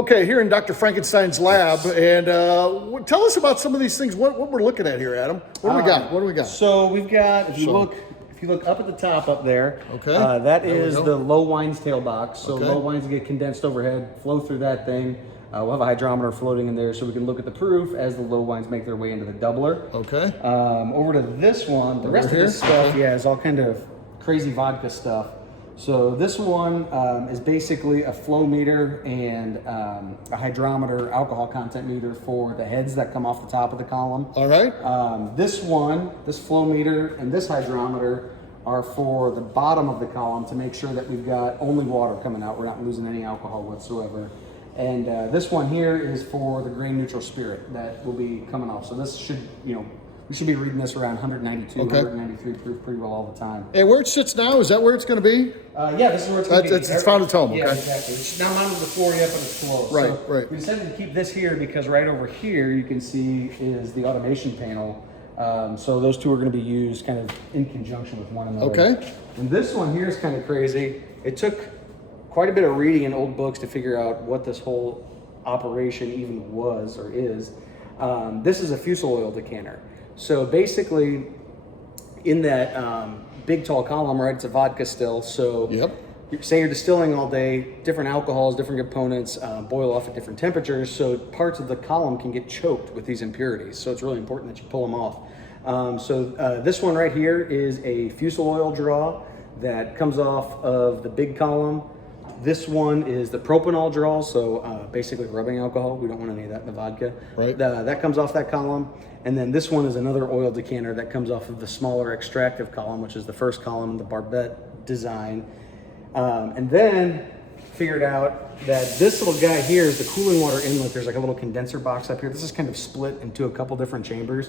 Okay, here in Dr. Frankenstein's lab, and tell us about some of these things. What we're looking at here, Adam? What do we got? What do we got? So we've got, if you look up at the top up there, okay, that is the low wines tail box. So okay. Low wines get condensed overhead, flow through that thing. We'll have a hydrometer floating in there so we can look at the proof as the low wines make their way into the doubler. Okay. Over to this one, the rest of this stuff, is all kind of crazy vodka stuff. So this one is basically a flow meter and a hydrometer alcohol content meter for the heads that come off the top of the column. All right. This one, this flow meter and this hydrometer are for the bottom of the column to make sure that we've got only water coming out. We're not losing any alcohol whatsoever. And this one here is for the grain neutral spirit that will be coming off. So this should, we should be reading this around 192, 193 proof pretty well all the time. And where it sits now, is that where it's going to be? Yeah, this is where it's going to be. It's found its home, okay. Yeah, exactly. It's not mounted to the floor yet, but it's close. Right, so right. We decided to keep this here because right over here you can see is the automation panel. So those two are going to be used kind of in conjunction with one another. Okay. And this one here is kind of crazy. It took quite a bit of reading in old books to figure out what this whole operation even was or is. This is a Fusel oil decanter. So basically, in that big tall column, right, it's a vodka still. So say you're distilling all day, different alcohols, different components, boil off at different temperatures. So parts of the column can get choked with these impurities. So it's really important that you pull them off. This one right here is a Fusel oil draw that comes off of the big column. This one is the propanol draw, so basically rubbing alcohol. We don't want any of that in the vodka. Right. That comes off that column. And then this one is another oil decanter that comes off of the smaller extractive column, which is the first column in the barbette design. And then figured out that this little guy here is the cooling water inlet. There's like a little condenser box up here. This is kind of split into a couple different chambers.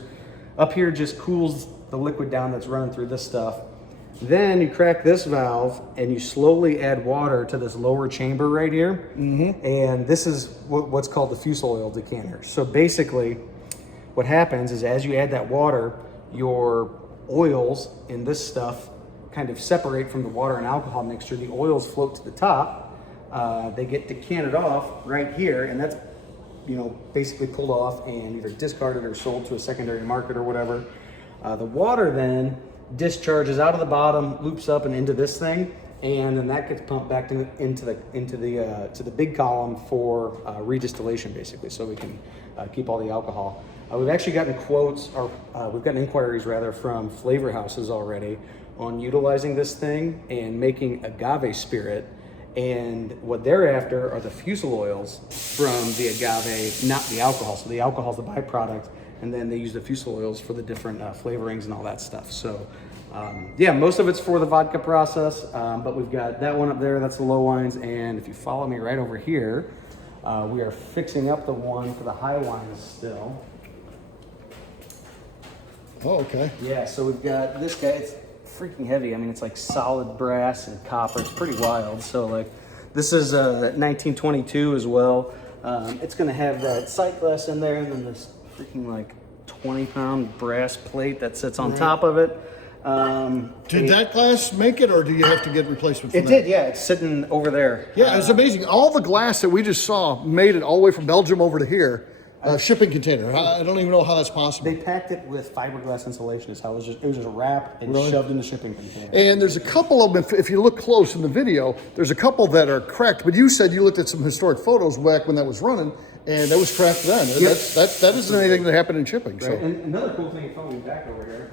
Up here just cools the liquid down that's running through this stuff. Then you crack this valve and you slowly add water to this lower chamber right here. Mm-hmm. And this is what's called the Fusel oil decanter. So basically what happens is as you add that water, your oils in this stuff kind of separate from the water and alcohol mixture. The oils float to the top. They get decanted off right here, and that's basically pulled off and either discarded or sold to a secondary market or whatever. The water then discharges out of the bottom, loops up and into this thing, and then that gets pumped back into the big column for redistillation, basically, so we can keep all the alcohol. We've actually gotten quotes, or we've gotten inquiries rather, from flavor houses already on utilizing this thing and making agave spirit. And what they're after are the Fusel oils from the agave, not the alcohol. So the alcohol is the byproduct, and then they use the Fusel oils for the different flavorings and all that stuff. So yeah, most of it's for the vodka process, but we've got that one up there, that's the low wines. And if you follow me right over here, we are fixing up the one for the high wines still. Oh, okay. Yeah, so we've got this guy. It's freaking heavy. I mean, it's like solid brass and copper. It's pretty wild. So like, this is 1922 as well. It's gonna have that sight glass in there, and then this freaking like 20-pound brass plate that sits on top of it. Did that glass make it, or do you have to get replacement for that? It did, yeah. It's sitting over there. Yeah, it's amazing. All the glass that we just saw made it all the way from Belgium over to here. Shipping container. I don't even know how that's possible. They packed it with fiberglass insulation. Is how it was just wrapped and shoved in the shipping container. And there's a couple of them, if you look close in the video, there's a couple that are cracked. But you said you looked at some historic photos back when that was running, and that was cracked then. Yep. That isn't anything that happened in shipping. Right. So. And another cool thing, following back over here,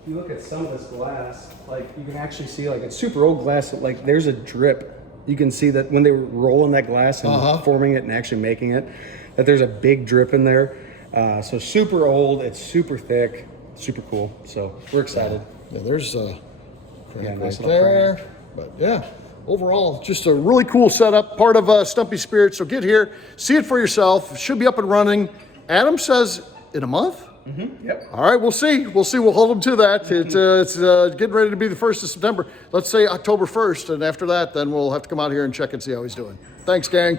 if you look at some of this glass, like you can actually see, like it's super old glass. Like there's a drip. You can see that when they were rolling that glass and forming it and actually making it, that there's a big drip in there. So super old, it's super thick, super cool. So we're excited. Yeah, there's a crank nice right there. Crank. But yeah, overall, just a really cool setup, part of Stumpy Spirit. So get here, see it for yourself. It should be up and running. Adam says in a month? Mm-hmm. Yep. All right, we'll see. We'll hold them to that. It's getting ready to be the 1st of September. Let's say October 1st, and after that, then we'll have to come out here and check and see how he's doing. Thanks, gang.